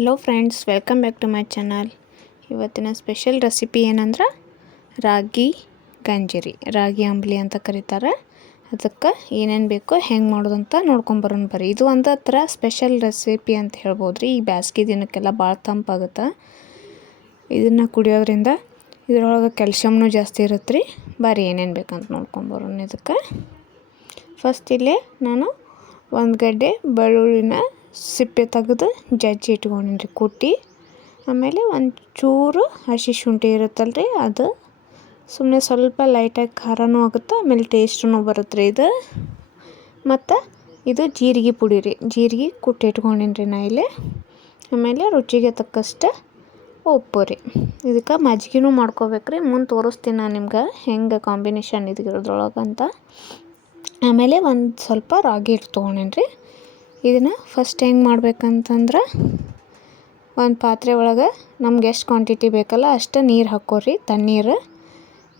Hello friends, welcome back to my channel. ಇವತ್ತಿನ special recipe ಏನಂದ್ರೆ ರಾಗಿ ಗಂಜಿ, ರಾಗಿ ಅಂಬಲಿ ಅಂತ ಕರೀತಾರೆ. ಅದಕ್ಕೆ ಏನೇನು ಬೇಕೋ ಹೆಂಗೆ ಮಾಡೋದಂತ ನೋಡ್ಕೊಂಬರೋಣ ಬರ್ರಿ. ಇದು ಒಂದು ಥರ ಸ್ಪೆಷಲ್ ರೆಸಿಪಿ ಅಂತ ಹೇಳ್ಬೋದು ರೀ. ಈ ಬೇಸಿಗೆ ದಿನಕ್ಕೆಲ್ಲ ಭಾಳ ತಂಪಾಗುತ್ತೆ. ಇದನ್ನು ಕುಡಿಯೋದ್ರಿಂದ ಇದರೊಳಗೆ ಕ್ಯಾಲ್ಶಿಯಮ್ನೂ ಜಾಸ್ತಿ ಇರುತ್ತೆ ರೀ. ಬರ್ರಿ ಏನೇನು ಬೇಕಂತ ನೋಡ್ಕೊಂಬರೋಣ. ಇದಕ್ಕೆ ಫಸ್ಟ್ ಇಲ್ಲೇ ನಾನು ಒಂದು ಗಡ್ಡೆ ಬೆಳ್ಳುಳ್ಳಿನ ಸಿಪ್ಪೆ ತೆಗೆದು ಜಜ್ಜಿ ಇಟ್ಕೊಂಡಿನಿ ರೀ, ಕುಟ್ಟಿ. ಆಮೇಲೆ ಒಂದು ಚೂರು ಹಸಿ ಶುಂಠಿ ಇರುತ್ತಲ್ಲ ರೀ, ಅದು ಸುಮ್ಮನೆ ಸ್ವಲ್ಪ ಲೈಟಾಗಿ ಖಾರನೂ ಆಗುತ್ತೆ, ಆಮೇಲೆ ಟೇಸ್ಟೂ ಬರುತ್ತೆ ರೀ ಇದು. ಮತ್ತು ಇದು ಜೀರಿಗೆ ಪುಡಿ ರೀ, ಜೀರಿಗೆ ಕುಟ್ಟಿ ಇಟ್ಕೊಂಡಿನಿ ರೀ ನಾ ಇಲ್ಲಿ. ಆಮೇಲೆ ರುಚಿಗೆ ತಕ್ಕಷ್ಟು ಉಪ್ಪು ರೀ. ಇದಕ್ಕೆ ಮಜ್ಜಿಗೆನೂ ಮಾಡ್ಕೋಬೇಕು ರೀ. ಮುಂದೆ ತೋರಿಸ್ತೀನಿ ನಾನು ನಿಮ್ಗೆ ಹೆಂಗೆ ಕಾಂಬಿನೇಷನ್ ಇದ್ರೊಳಗೆ ಅಂತ. ಆಮೇಲೆ ಒಂದು ಸ್ವಲ್ಪ ರಾಗಿ ಹಿಟ್ಟು ತೊಗೊಂಡೇನಿ ರೀ. ಇದನ್ನು ಫಸ್ಟ್ ಹೆಂಗೆ ಮಾಡ್ಬೇಕಂತಂದ್ರೆ, ಒಂದು ಪಾತ್ರೆ ಒಳಗೆ ನಮ್ಗೆ ಎಷ್ಟು ಕ್ವಾಂಟಿಟಿ ಬೇಕಲ್ಲ ಅಷ್ಟು ನೀರು ಹಾಕ್ಕೋರಿ, ತಣ್ಣೀರು.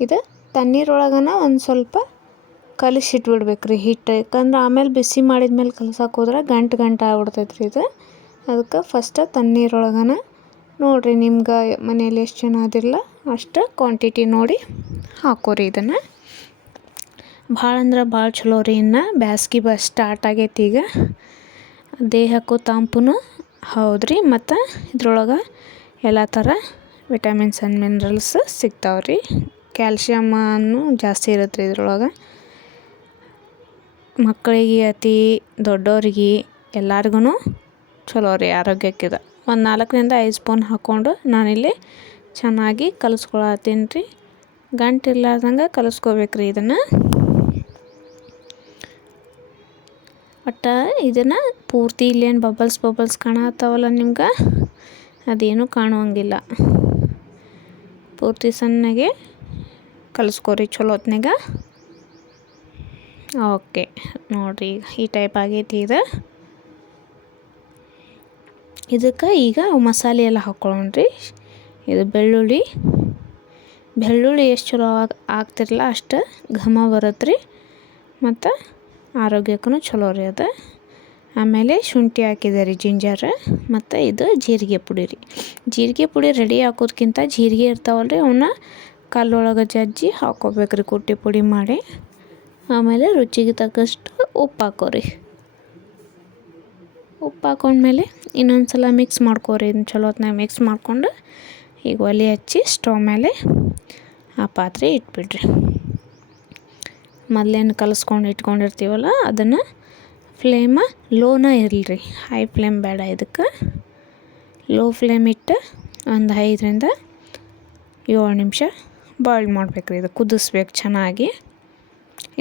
ಇದು ತಣ್ಣೀರೊಳಗನ ಒಂದು ಸ್ವಲ್ಪ ಕಲಿಸಿಟ್ಬಿಡ್ಬೇಕು ರೀ ಹಿಟ್ಟು. ಯಾಕಂದ್ರೆ ಆಮೇಲೆ ಬಿಸಿ ಮಾಡಿದ್ಮೇಲೆ ಕಲಸಕ್ಕೆ ಹೋದ್ರೆ ಗಂಟು ಆಗ್ಬಿಡ್ತೈತೆ ರೀ ಇದು. ಅದಕ್ಕೆ ಫಸ್ಟ್ ತಣ್ಣೀರೊಳಗನ ನೋಡಿರಿ, ನಿಮ್ಗೆ ಮನೇಲಿ ಎಷ್ಟು ಜನ ಅದಿರಲ್ಲ ಅಷ್ಟು ಕ್ವಾಂಟಿಟಿ ನೋಡಿ ಹಾಕ್ಕೋರಿ. ಇದನ್ನು ಭಾಳ ಅಂದ್ರೆ ಭಾಳ ಚಲೋ ರೀ. ಇನ್ನು ಬ್ಯಾಸ್ಗೆ ಸ್ಟಾರ್ಟ್ ಆಗೈತಿ ಈಗ. ದೇಹಕ್ಕೂ ತಂಪೂ ಹೌದು ರೀ. ಮತ್ತು ಇದ್ರೊಳಗೆ ಎಲ್ಲ ಥರ ವಿಟಮಿನ್ಸ್ ಆ್ಯಂಡ್ ಮಿನರಲ್ಸ್ ಸಿಗ್ತಾವೆ ರೀ. ಕ್ಯಾಲ್ಶಿಯಮ್ಮನ್ನು ಜಾಸ್ತಿ ಇರುತ್ತೆ ರೀ ಇದ್ರೊಳಗೆ. ಮಕ್ಕಳಿಗೆ ಅತಿ ದೊಡ್ಡವ್ರಿಗೆ ಎಲ್ಲರಿಗೂ ಚಲೋ ರೀ ಆರೋಗ್ಯಕ್ಕಿದೆ. ಒಂದು 4-5 ಸ್ಪೂನ್ ಹಾಕ್ಕೊಂಡು ನಾನಿಲ್ಲಿ ಚೆನ್ನಾಗಿ ಕಲಿಸ್ಕೊಳತ್ತೀನಿ ರೀ. ಗಂಟು ಇರ್ಲಾರ್ದಂಗೆ ಕಲಿಸ್ಕೋಬೇಕು ರೀ ಇದನ್ನು. ಒಟ್ಟು ಇದನ್ನು ಪೂರ್ತಿ ಇಲ್ಲೇನು ಬಬಲ್ಸ್ ಕಾಣತ್ತಾವಲ್ಲ ನಿಮ್ಗೆ, ಅದೇನು ಕಾಣುವಂಗಿಲ್ಲ. ಪೂರ್ತಿ ಸಣ್ಣಗೆ ಕಲಿಸ್ಕೋರಿ ಚಲೋ ಹೊತ್ನಾಗ. ಓಕೆ ನೋಡಿರಿ, ಈ ಟೈಪ್ ಆಗೈತಿ ಇದು. ಇದಕ್ಕೆ ಈಗ ಮಸಾಲೆ ಎಲ್ಲ ಹಾಕ್ಕೊಳ್ಳೋಣ್ರಿ. ಇದು ಬೆಳ್ಳುಳ್ಳಿ ಎಷ್ಟು ಚಲೋ ಆಗ್ತಿರಲ್ಲ ಅಷ್ಟು ಘಮ ಬರುತ್ತೆ ರೀ. ಮತ್ತು ಆರೋಗ್ಯಕ್ಕೂ ಚಲೋ ರೀ ಅದು. ಆಮೇಲೆ ಶುಂಠಿ ಹಾಕಿದೆ ರೀ, ಜಿಂಜರ್. ಮತ್ತು ಇದು ಜೀರಿಗೆ ಪುಡಿ ರೀ. ಜೀರಿಗೆ ಪುಡಿ ರೆಡಿ ಹಾಕೋದ್ಕಿಂತ ಜೀರಿಗೆ ಇರ್ತಾವಲ್ಲ ರೀ, ಅವನ್ನ ಕಲ್ಲೊಳಗೆ ಜಜ್ಜಿ ಹಾಕ್ಕೋಬೇಕು ರೀ, ಕುಟ್ಟಿ ಪುಡಿ ಮಾಡಿ. ಆಮೇಲೆ ರುಚಿಗೆ ತಕ್ಕಷ್ಟು ಉಪ್ಪು ಹಾಕೋರಿ. ಉಪ್ಪು ಹಾಕೊಂಡ್ಮೇಲೆ ಇನ್ನೊಂದು ಸಲ ಮಿಕ್ಸ್ ಮಾಡ್ಕೋರಿ. ಇದನ್ನ ಚಲೋ ಹೊತ್ನಾಗ ಮಿಕ್ಸ್ ಮಾಡಿಕೊಂಡು ಈಗ ಒಲೆ ಹಚ್ಚಿ ಸ್ಟವ್ ಮೇಲೆ ಆ ಪಾತ್ರೆ ಇಟ್ಬಿಡ್ರಿ. ಮೊದಲೇನು ಕಲಿಸ್ಕೊಂಡು ಇಟ್ಕೊಂಡಿರ್ತೀವಲ್ಲ ಅದನ್ನು ಫ್ಲೇಮ ಲೋನ ಇರಲಿ ರೀ, ಹೈ ಫ್ಲೇಮ್ ಬೇಡ. ಇದಕ್ಕೆ ಲೋ ಫ್ಲೇಮ್ ಇಟ್ಟು ಒಂದು 5-7 ನಿಮಿಷ ಬಾಯ್ಲ್ ಮಾಡ್ಬೇಕು ರೀ. ಇದು ಕುದಿಸ್ಬೇಕು ಚೆನ್ನಾಗಿ.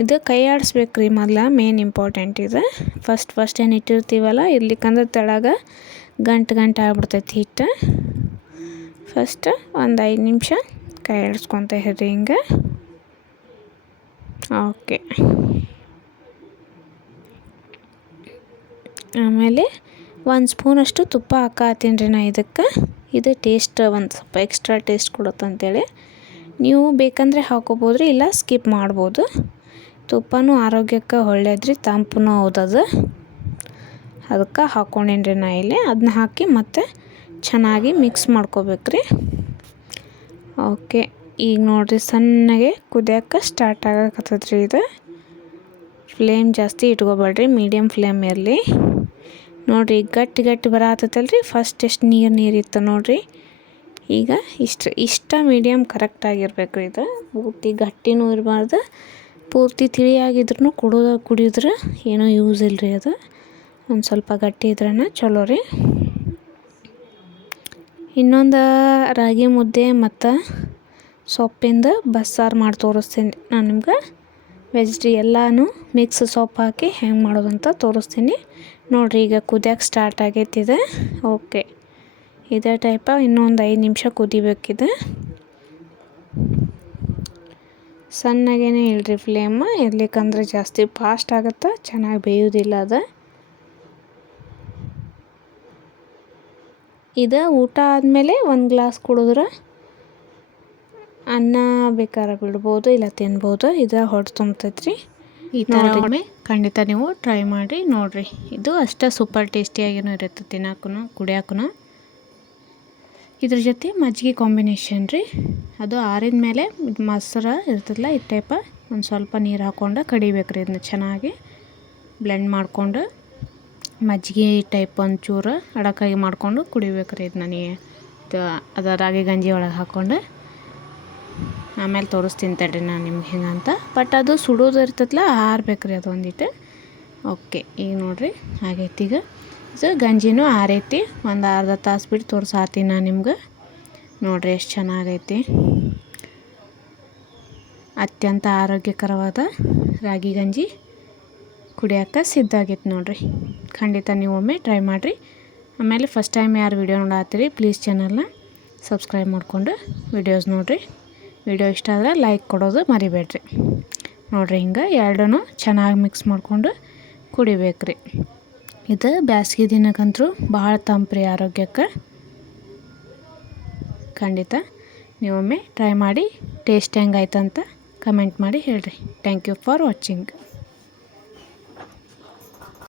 ಇದು ಕೈ ಆಡಿಸ್ಬೇಕು ರೀ ಮೊದಲ, ಮೇನ್ ಇಂಪಾರ್ಟೆಂಟ್ ಇದು. ಫಸ್ಟ್ ಏನು ಇಟ್ಟಿರ್ತೀವಲ್ಲ ಇರ್ಲಿಕ್ಕಂದ್ರೆ ತೆಳಗೆ ಗಂಟು ಆಗ್ಬಿಡ್ತೈತಿ ಹಿಟ್ಟು. ಫಸ್ಟ್ ಒಂದು 5 ನಿಮಿಷ ಕೈ ಆಡಿಸ್ಕೊತ ಇರ್ರಿ ಹಿಂಗೆ. ಓಕೆ, ಆಮೇಲೆ 1 ಸ್ಪೂನಷ್ಟು ತುಪ್ಪ ಹಾಕತ್ತೀನಿ ರೀ ನಾ ಇದಕ್ಕೆ. ಇದು ಟೇಸ್ಟ್ ಒಂದು ಸ್ವಲ್ಪ ಎಕ್ಸ್ಟ್ರಾ ಟೇಸ್ಟ್ ಕೊಡುತ್ತಂತೇಳಿ ನೀವು ಬೇಕಂದರೆ ಹಾಕೋಬೋದು ರೀ, ಇಲ್ಲ ಸ್ಕಿಪ್ ಮಾಡ್ಬೋದು. ತುಪ್ಪನೂ ಆರೋಗ್ಯಕ್ಕೆ ಒಳ್ಳೇದು ರೀ, ತಂಪೂ ಹೌದದು. ಅದಕ್ಕೆ ಹಾಕ್ಕೊಂಡೇನಿ ರೀ ನಾ ಇಲ್ಲಿ. ಅದನ್ನ ಹಾಕಿ ಮತ್ತೆ ಚೆನ್ನಾಗಿ ಮಿಕ್ಸ್ ಮಾಡ್ಕೋಬೇಕು ರೀ. ಓಕೆ, ಈಗ ನೋಡಿರಿ ಸಣ್ಣಗೆ ಕುದಿಯೋಕ್ಕೆ ಸ್ಟಾರ್ಟ್ ಆಗಕತ್ತದ ರೀ ಇದು. ಫ್ಲೇಮ್ ಜಾಸ್ತಿ ಇಟ್ಕೋಬೇಡ್ರಿ, ಮೀಡಿಯಮ್ ಫ್ಲೇಮ್ ಇರಲಿ. ನೋಡಿರಿ ಗಟ್ಟಿ ಬರತ್ತಲ್ಲ ರೀ. ಫಸ್ಟ್ ಎಷ್ಟು ನೀರಿತ್ತು ನೋಡಿರಿ. ಈಗ ಇಷ್ಟ ಮೀಡಿಯಮ್ ಕರೆಕ್ಟಾಗಿರ್ಬೇಕು ರೀ ಇದು. ಪೂರ್ತಿ ಗಟ್ಟಿನೂ ಇರಬಾರ್ದು, ಪೂರ್ತಿ ತಿಳಿಯಾಗಿದ್ರೂ ಕುಡಿದ್ರೆ ಏನೂ ಯೂಸ್ ಇಲ್ಲ ರೀ ಅದು. ಒಂದು ಸ್ವಲ್ಪ ಗಟ್ಟಿ ಇದ್ರೇ ಚಲೋ ರೀ. ಇನ್ನೊಂದು ರಾಗಿ ಮುದ್ದೆ ಮತ್ತು ಸೊಪ್ಪಿಂದ ಬಸ್ಸಾರು ಮಾಡಿ ತೋರಿಸ್ತೀನಿ ನಾನು ನಿಮ್ಗೆ. ಎಲ್ಲನೂ ಮಿಕ್ಸ್ ಸೊಪ್ಪು ಹಾಕಿ ಹೆಂಗೆ ಮಾಡೋದಂತ ತೋರಿಸ್ತೀನಿ ನೋಡಿರಿ. ಈಗ ಕುದಿಯೋಕೆ ಸ್ಟಾರ್ಟ್ ಆಗೈತಿದೆ. ಓಕೆ, ಇದೇ ಟೈಪ ಇನ್ನೊಂದು 5 ನಿಮಿಷ ಕುದಿಬೇಕಿದೆ. ಸಣ್ಣಗೇನೆ ಇಳ್ರಿ ಫ್ಲೇಮ್, ಇರ್ಲಿಕ್ಕಂದ್ರೆ ಜಾಸ್ತಿ ಫಾಸ್ಟ್ ಆಗುತ್ತೆ, ಚೆನ್ನಾಗಿ ಬೇಯೋದಿಲ್ಲ ಅದು. ಇದು ಊಟ ಆದಮೇಲೆ 1 ಗ್ಲಾಸ್ ಕುಡಿದ್ರೆ ಅನ್ನ ಬೇಕಾದ್ರೆ ಬಿಡ್ಬೋದು, ಇಲ್ಲ ತಿನ್ಬೋದು. ಇದು ಹೊಟ್ಟೆ ತುಂಬತೈತೆ ರೀ. ಈ ಥರ ಒಮ್ಮೆ ಖಂಡಿತ ನೀವು ಟ್ರೈ ಮಾಡಿ ನೋಡಿರಿ. ಇದು ಅಷ್ಟೇ ಸೂಪರ್ ಟೇಸ್ಟಿಯಾಗಿನೂ ಇರುತ್ತೆ, ತಿನ್ನೋಕ್ಕೂ ಕುಡಿಯೋಕ್ಕೂ. ಇದ್ರ ಜೊತೆ ಮಜ್ಜಿಗೆ ಕಾಂಬಿನೇಷನ್ ರೀ. ಅದು ಆರಿದ ಮೇಲೆ ಮೊಸರು ಇರ್ತದಲ್ಲ ಈ ಟೈಪ ಒಂದು ಸ್ವಲ್ಪ ನೀರು ಹಾಕ್ಕೊಂಡು ಕಡಿಬೇಕು ರೀ. ಇದನ್ನ ಚೆನ್ನಾಗಿ ಬ್ಲೆಂಡ್ ಮಾಡಿಕೊಂಡು ಮಜ್ಜಿಗೆ ಟೈಪ್ ಒಂಚೂರು ಅಡಕಾಗಿ ಮಾಡಿಕೊಂಡು ಕುಡಿಬೇಕು ರೀ. ಇದನ್ನ ಅದು ರಾಗಿ ಗಂಜಿ ಒಳಗೆ ಹಾಕ್ಕೊಂಡು ಆಮೇಲೆ ತೋರಿಸ್ತೀನಿ ತಡ್ರಿ ನಾನು ನಿಮ್ಗೆ ಹೆಂಗಂತ. ಬಟ್ ಅದು ಸುಡೋದು ಇರ್ತದಲ್ಲ ಆರ್ಬೇಕು ರೀ ಅದು ಒಂದಿಟ್ಟು. ಓಕೆ, ಈಗ ನೋಡಿರಿ ಆಗೈತಿ. ಈಗ ಇದು ಗಂಜಿನೂ ಆರೈತಿ. ಒಂದು ಅರ್ಧ ತಾಸು ಬಿಟ್ಟು ತೋರ್ಸಾತೀನಿ ನಾನು ನಿಮ್ಗೆ. ನೋಡಿರಿ ಎಷ್ಟು ಚೆನ್ನಾಗೈತಿ. ಅತ್ಯಂತ ಆರೋಗ್ಯಕರವಾದ ರಾಗಿ ಗಂಜಿ ಕುಡಿಯೋಕೆ ಸಿದ್ಧ ಆಗೈತೆ ನೋಡಿರಿ. ಖಂಡಿತ ನೀವು ಒಮ್ಮೆ ಟ್ರೈ ಮಾಡಿರಿ. ಆಮೇಲೆ ಫಸ್ಟ್ ಟೈಮ್ ಯಾರು ವಿಡಿಯೋ ನೋಡತ್ತೀರಿ ಪ್ಲೀಸ್ ಚಾನಲ್ನ ಸಬ್ಸ್ಕ್ರೈಬ್ ಮಾಡಿಕೊಂಡು ವಿಡಿಯೋಸ್ ನೋಡಿರಿ. ವಿಡಿಯೋ ಇಷ್ಟ ಆದರೆ ಲೈಕ್ ಕೊಡೋದು ಮರಿಬೇಡ್ರಿ. ನೋಡಿರಿ ಹಿಂಗೆ ಎರಡೂ ಚೆನ್ನಾಗಿ ಮಿಕ್ಸ್ ಮಾಡಿಕೊಂಡು ಕುಡಿಬೇಕ್ರಿ. ಇದು ಬ್ಯಾಸ್ಗೆ ದಿನಕ್ಕಂತೂ ಭಾಳ ತಂಪ್ರಿ ಆರೋಗ್ಯಕ್ಕೆ. ಖಂಡಿತ ನೀವೊಮ್ಮೆ ಟ್ರೈ ಮಾಡಿ ಟೇಸ್ಟ್ ಹೆಂಗಾಯ್ತಂತ ಕಮೆಂಟ್ ಮಾಡಿ ಹೇಳ್ರಿ. Thank you for watching.